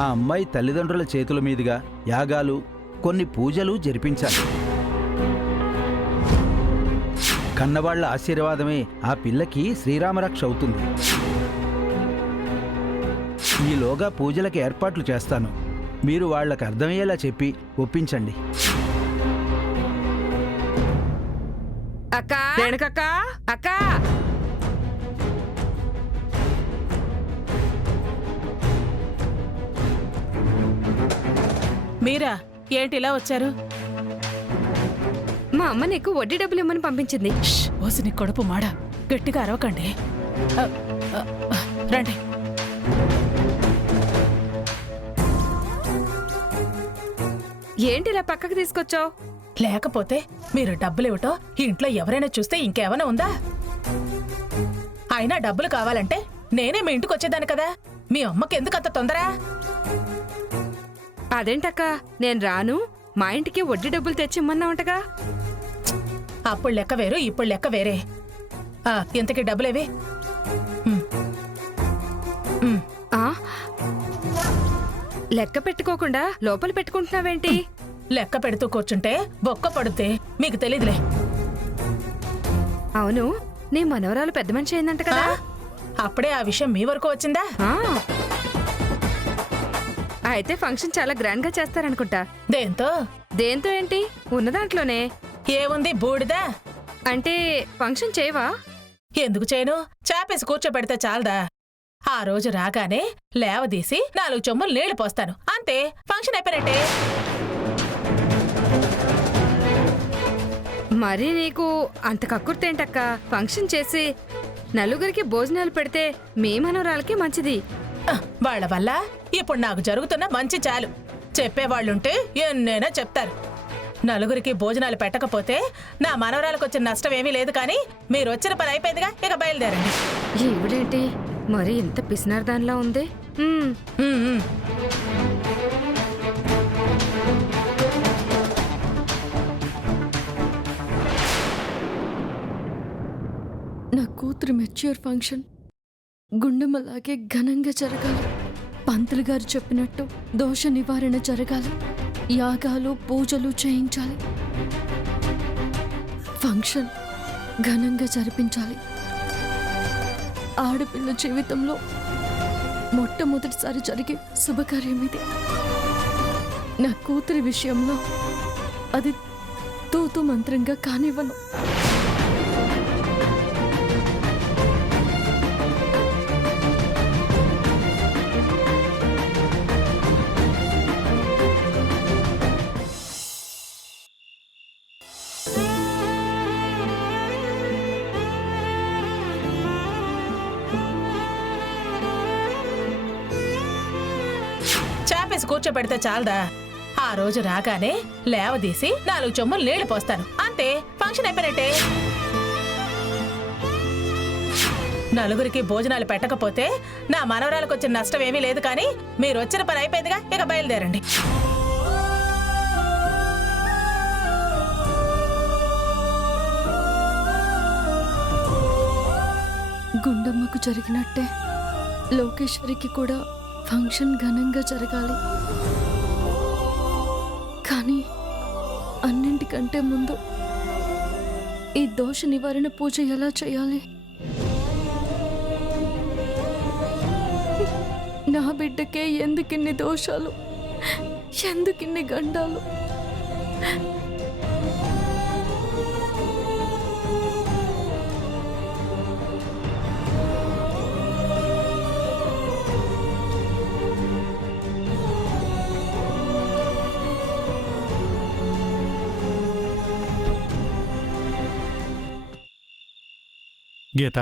ఆ అమ్మాయి తల్లిదండ్రుల చేతుల మీదుగా యాగాలు, కొన్ని పూజలు జరిపించాలి. కన్నవాళ్ల ఆశీర్వాదమే ఆ పిల్లకి శ్రీరామరక్ష అవుతుంది. ఈలోగా పూజలకి ఏర్పాట్లు చేస్తాను. మీరు వాళ్లకు అర్థమయ్యేలా చెప్పి ఒప్పించండి. అక్క, రేణుకక్క, అక్క. మీరా? ఏంటి ఇలా వచ్చారు? మా అమ్మ నీకు వడ్డీ డబ్బులు ఇమ్మని పంపించింది. ఓసి నీ కొడుపు మాడ, గట్టిగా అరవకండి. రండి. ఏంటి ఇలా పక్కకు తీసుకొచ్చావు? లేకపోతే మీరు డబ్బులివ్వటో ఇంట్లో ఎవరైనా చూస్తే ఇంకేమైనా ఉందా? అయినా డబ్బులు కావాలంటే నేనే మీ ఇంటికి వచ్చేదాన్ని కదా. మీ అమ్మకి ఎందుకంత తొందర? అదేంటక్క, నేను రాను, మా ఇంటికి వడ్డీ డబ్బులు తెచ్చిమ్మన్నావుంటగా. అప్పుడు లెక్క వేరు, ఇప్పుడు లెక్క వేరే. ఇంతకీ డబ్బులేవి? లెక్క పెట్టుకోకుండా లోపల పెట్టుకుంటున్నావేంటి? లెక్క పెడుతూ కూర్చుంటే బొక్క పడుద్ది, మీకు తెలీదులే. అవును, నీ మనవరాలు పెద్ద మనిషి అయిందంట కదా. అప్పుడే ఆ విషయం మీ వరకు వచ్చిందా? అయితే ఫంక్షన్ చాలా గ్రాండ్ గా చేస్తారనుకుంటా. దేంతో? దేంతో ఏంటి, ఉన్న దాంట్లోనే. ఏముంది బూడిదా? అంటే ఫంక్షన్ చేయవా? ఎందుకు చేయను? చాపేసి కూర్చోబెడితే చాలదా? ఆ రోజు రాగానే లేవదీసి 4 చెంబులు నీళ్లు పోస్తాను, అంతే. ఫంక్షన్ అయిపోయినట్టే. మరి నీకు అంత కక్కుర్తేంటక్క? ఫంక్షన్ చేసి నలుగురికి భోజనాలు పెడితే మీ మనవరాలకి మంచిది. వాళ్ల వల్ల ఇప్పుడు నాకు జరుగుతున్న మంచి చాలు. చెప్పేవాళ్లుంటే ఎన్నైనా చెప్తారు. నలుగురికి భోజనాలు పెట్టకపోతే నా మనవరాలకు వచ్చిన నష్టం ఏమీ లేదు. కానీ మీరు వచ్చిన పని అయిపోయిందిగా, ఇక బయలుదేరండి. ఈవిడేంటి మరి ఇంత పిసినార్దాన్లా ఉంది? నా కూతురు మెచ్యూర్ ఫంక్షన్ గుండెమ్మలాగే ఘనంగా జరగాలి. పంతులు గారు చెప్పినట్టు దోష నివారణ జరగాలి. యాగాలు, పూజలు చేయించాలి. ఫంక్షన్ ఘనంగా జరిపించాలి. ఆడపిల్ల జీవితంలో మొట్టమొదటిసారి జరిగే శుభకార్యం ఇది. నా కూతురి విషయంలో అది తూతు మంత్రంగా కానివ్వను. చాపేసి కూర్చోబెడితే చాలదా? ఆ రోజు రాగానే లేవదీసి 4 చెంబులు నీళ్లు పోస్తాను, అంతే. ఫంక్షన్ అయిపోయినట్టే. నలుగురికి భోజనాలు పెట్టకపోతే నా మనవరాలకు వచ్చిన నష్టం ఏమీ లేదు. కానీ మీరు వచ్చిన పని అయిపోయిందిగా, ఇక బయలుదేరండి. గుండమ్మకు జరిగినట్టే లోకేశ్వరికి కూడా ఫంక్షన్ ఘనంగా జరగాలి. కానీ అన్నింటికంటే ముందు ఈ దోష నివారణ పూజ ఎలా చేయాలి? నా బిడ్డకే ఎందుకిన్ని దోషాలు, ఎందుకిన్ని గండాలు? గీత,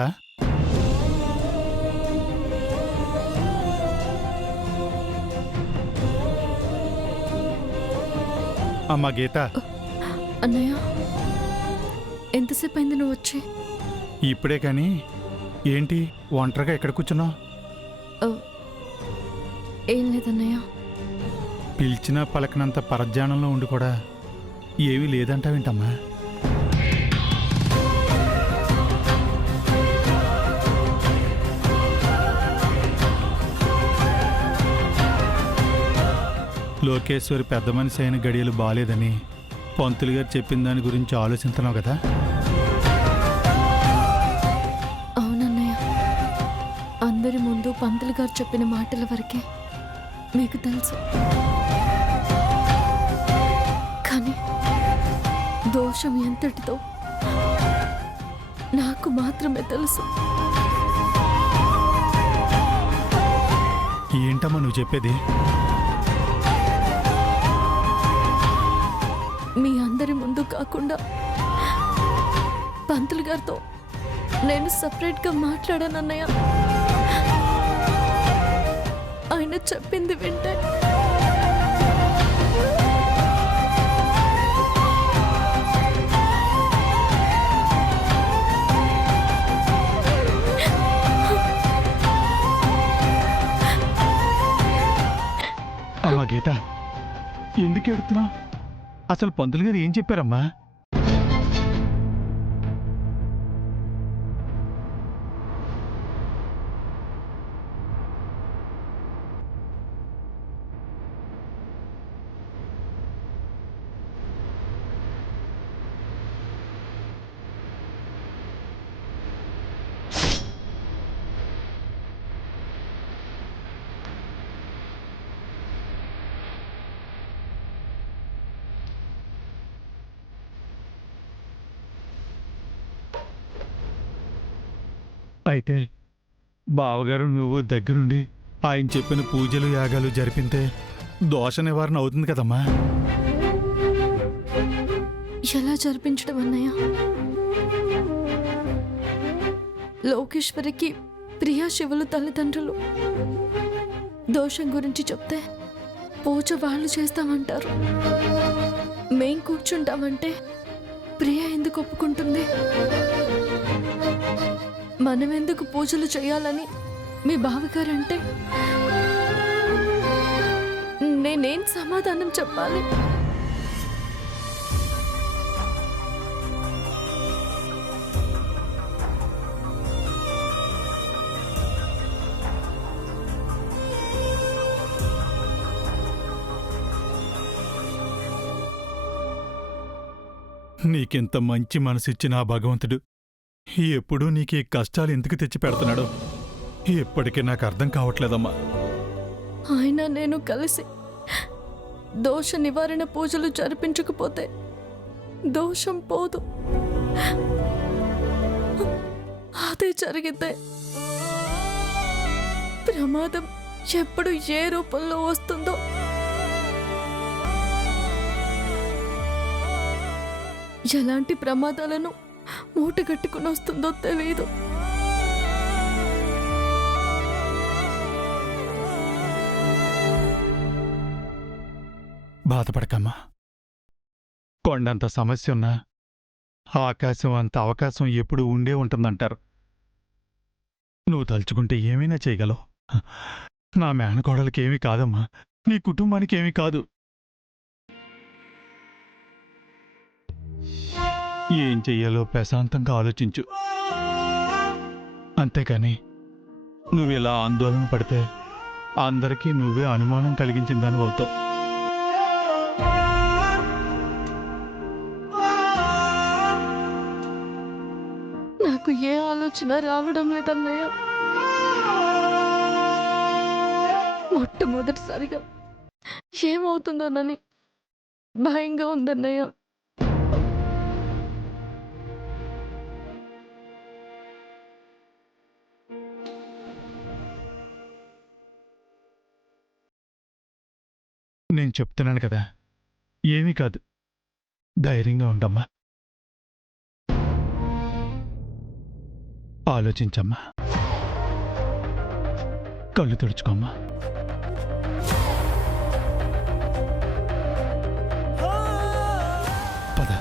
అమ్మా గీత. అన్నయ్య, ఎంతసేపు అయింది నువ్వు వచ్చి? ఇప్పుడే. కానీ ఏంటి ఒంటరిగా ఎక్కడ కూర్చున్నావు? ఏం లేదన్నయ్య. పిలిచినా పలకనంత పరధ్యానంలో ఉండి కూడా ఏమీ లేదంటావేంటమ్మా? లోకేశ్వరి పెద్ద మనిషి అయిన గడియలు బాలేదని పంతులు గారు చెప్పిన దాని గురించి ఆలోచిస్తున్నావు కదా. అవునన్నయ్య, అందరి ముందు పంతులు గారు చెప్పిన మాటల వరకే మీకు తెలుసు. కానీ దోషం ఎంతటితో నాకు మాత్రమే తెలుసు. ఏంటమ్మా నువ్వు చెప్పేది? మీ అందరి ముందు కాకుండా పంతులు గారితో నేను సపరేట్గా మాట్లాడానన్నయ్య. ఆయన చెప్పింది వింటే అమ్మా గీత, ఎందుకు ఎడుతున్నా? అసలు పంతులు గారు ఏం చెప్పారమ్మా? అయితే బావగారు నువ్వు దగ్గరుండి ఆయన చెప్పిన పూజలు యాగాలు జరిపితే దోష నివారణ అవుతుంది కదమ్మా. ఎలా జరిపించడం అన్నయ్య? లోకేశ్వరికి ప్రియా శివులు తల్లిదండ్రులు దోషం గురించి చెప్తే పూజ వాళ్ళు చేస్తామంటారు. మేం కూర్చుంటామంటే ప్రియ ఎందుకు ఒప్పుకుంటుంది? మనం ఎందుకు పూజలు చేయాలని మీ బావగారంటే నేనేం సమాధానం చెప్పాలి? నీకింత మంచి మనసిచ్చిన ఆ భగవంతుడు ఎప్పుడూ నీకు ఈ కష్టాలు ఎందుకు తెచ్చి పెడుతున్నాడో ఇప్పటికీ నాకు అర్థం కావట్లేదమ్మా. ఆయన నేను కలిసి దోష నివారణ పూజలు జరిపించకపోతే దోషం పోదు. అదే జరిగితే ప్రమాదం ఎప్పుడు ఏ రూపంలో వస్తుందో ఎలాంటి ప్రమాదాలను మూటగట్టుకుని వస్తుందో తెలియదు. బాధపడకమ్మా. కొండంత సమస్య ఉన్నా ఆకాశం అంత అవకాశం ఎప్పుడు ఉండే ఉంటుందంటారు. నువ్వు తలుచుకుంటే ఏమైనా చేయగలవు. నా మేనకోడలికి ఏమీ కాదమ్మా, నీ కుటుంబానికి ఏమీ కాదు. ఏం చెయ్యాలో ప్రశాంతంగా ఆలోచించు. అంతేకాని నువ్వు ఇలా ఆందోళన పడితే అందరికీ నువ్వే అనుమానం కలిగించిందని అవుతావు. నాకు ఏ ఆలోచన రావడం లేదన్నయ్య. మొట్టమొదటిసారిగా ఏమవుతుందోనని భయంగా ఉందన్నయ్య. నేను చెప్తున్నాను కదా, ఏమీ కాదు. ధైర్యంగా ఉండమ్మా. ఆలోచించమ్మా. కళ్ళు తుడుచుకోమ్మా. పద.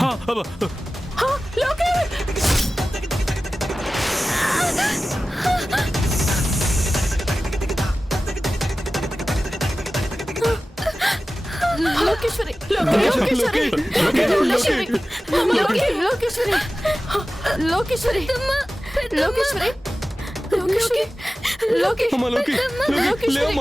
హా, లోకి! లోకేశ్వరి లోకేశ్వరి! లోకేశ్వరి లోకేశ్వరి లోకేశ్వరి లోకేశ్వరి లోకేశ్వరి లోకేశ్వరి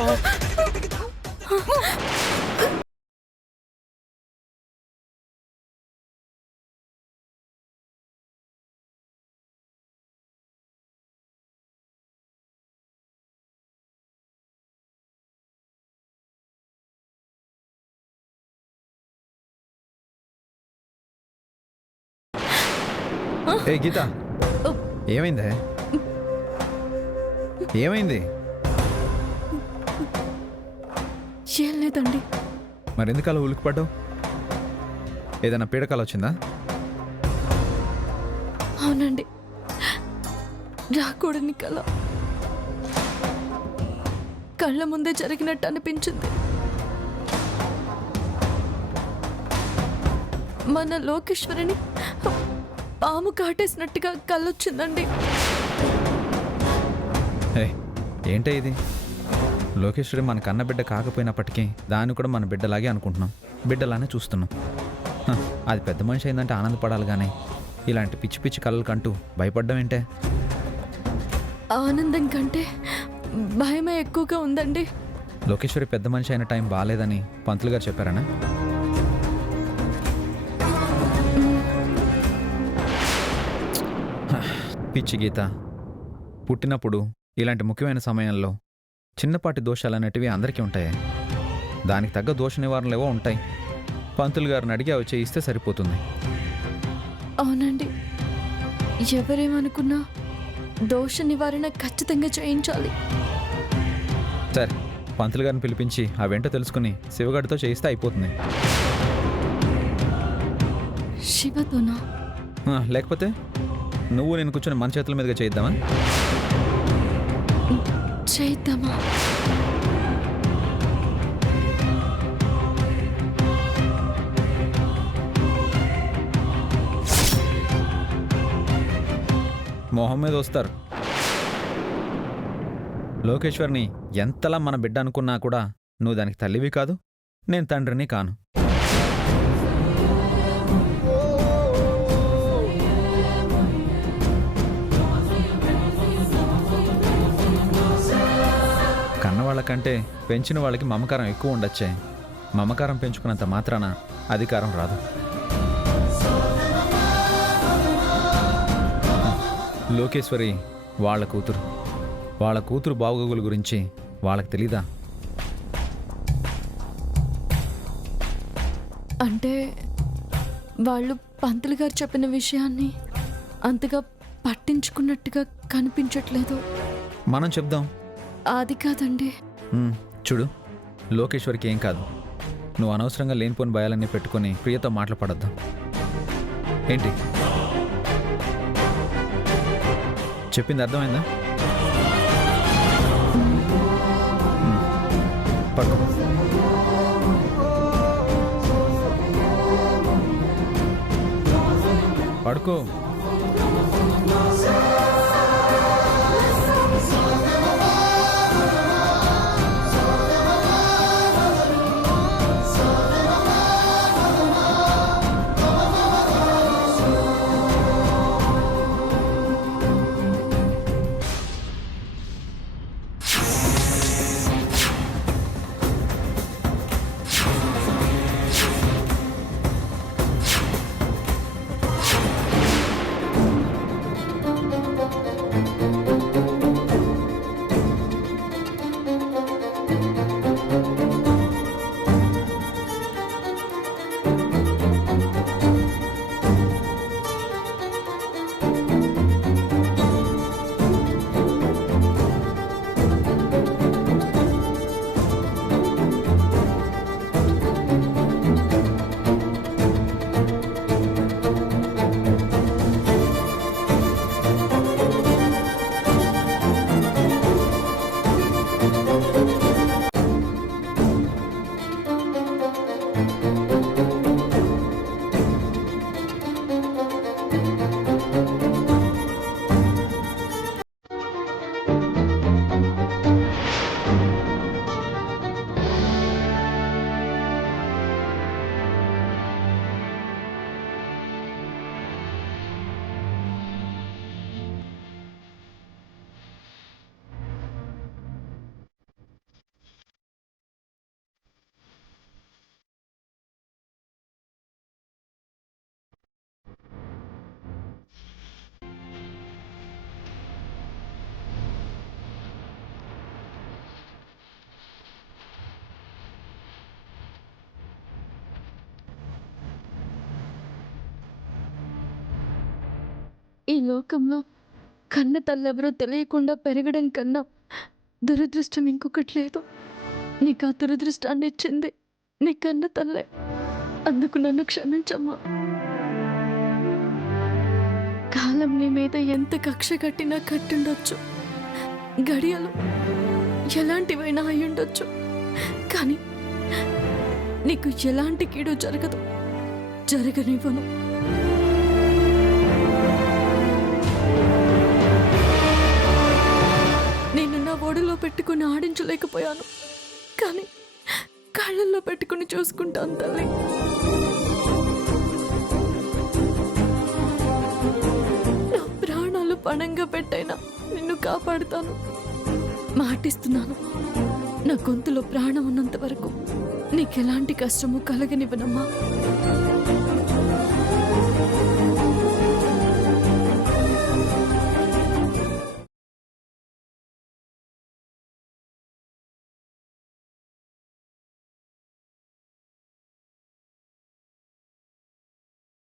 ఏ గీత, ఏమైందే? ఏమైంది? ఏం లేదండి. మరెందుకు అలా ఉలికిపడ్డావు? ఏదైనా పీడకల వచ్చిందా? అవునండి, రాకూడని కల కళ్ళ ముందే జరిగినట్టు అనిపించింది. మన లోకేశ్వరిని పాము కాటేసినట్టుగా కళ్ళొచ్చిందండి. ఏ ఏంటే ఇది? లోకేశ్వరి మన కన్న బిడ్డ కాకపోయినప్పటికీ దాన్ని కూడా మన బిడ్డలాగే అనుకుంటున్నాం, బిడ్డలానే చూస్తున్నాం. అది పెద్ద మనిషి అయిందంటే ఆనందపడాలి కానీ ఇలాంటి పిచ్చి పిచ్చి కళలు కంటూ భయపడ్డం ఏంటే? ఆనందం కంటే భయమే ఎక్కువగా ఉందండి. లోకేశ్వరి పెద్ద మనిషి అయిన టైం బాగాలేదని పంతులు గారు చెప్పారనా? పిచ్చి గీత, పుట్టినప్పుడు ఇలాంటి ముఖ్యమైన సమయంలో చిన్నపాటి దోషాలు అనేటివి అందరికీ ఉంటాయి. దానికి తగ్గ దోష నివారణలు ఏవో ఉంటాయి. పంతులు గారిని అడిగి అవి చేయిస్తే సరిపోతుంది. అవునండి, ఎవరేమనుకున్నా దోష నివారణ ఖచ్చితంగా చేయించాలి. సరే, పంతులు గారిని పిలిపించి అవేంటో తెలుసుకుని శివగాడితో చేయిస్తే అయిపోతుంది. శివతోనా? లేకపోతే నువ్వు నేను కూర్చొని మన చేతుల మీదుగా చేయిద్దామా? చేద్దామా? మొహం మీద వస్తారు. లోకేశ్వర్ని ఎంతలా మన బిడ్డ అనుకున్నా కూడా నువ్వు దానికి తల్లివి కాదు, నేను తండ్రిని కాను. కన్నవాళ్ళకంటే పెంచిన వాళ్ళకి మమకారం ఎక్కువ ఉండొచ్చే. మమకారం పెంచుకున్నంత మాత్రాన అధికారం రాదు. లోకేశ్వరి వాళ్ళ కూతురు బాగోగుల గురించి వాళ్ళకి తెలీదా? అంటే వాళ్ళు పంతులు గారు చెప్పిన విషయాన్ని అంతగా పట్టించుకున్నట్టుగా కనిపించట్లేదు. మనం చెప్దాం. అది కాదండి. చూడు, లోకేశ్వరికి ఏం కాదు. నువ్వు అనవసరంగా లేనిపోని భయాలన్నీ పెట్టుకొని ప్రియతో మాట్లాడద్దాం. ఏంటి చెప్పింది అర్థమైందా? పడుకో. పడుకో. ఈ లోకంలో కన్న తల్లెవరో తెలియకుండా పెరగడం కన్నా దురదృష్టం ఇంకొకటి లేదు. నీకు ఆ దురదృష్టాన్ని ఇచ్చింది నీ కన్న తల్లే. అందుకు నన్ను క్షమించమ్మా. కాలం నీ మీద ఎంత కక్ష కట్టినా కట్టుండొచ్చు, గడియలు ఎలాంటివైనా అయ్యుండొచ్చు, కానీ నీకు ఎలాంటి కీడు జరగదు, జరగనివ్వను. నేను నా ఒడిలో పెట్టుకుని ఆడించలేకపోయాను, కానీ కళ్ళల్లో పెట్టుకుని చూసుకుంటాను తల్లి. నా ప్రాణాలు పణంగా పెట్టైనా నిన్ను కాపాడుతాను, మాటిస్తున్నాను. నా గొంతులో ప్రాణం ఉన్నంత వరకు నీకెలాంటి కష్టము కలగనివ్వనమ్మా.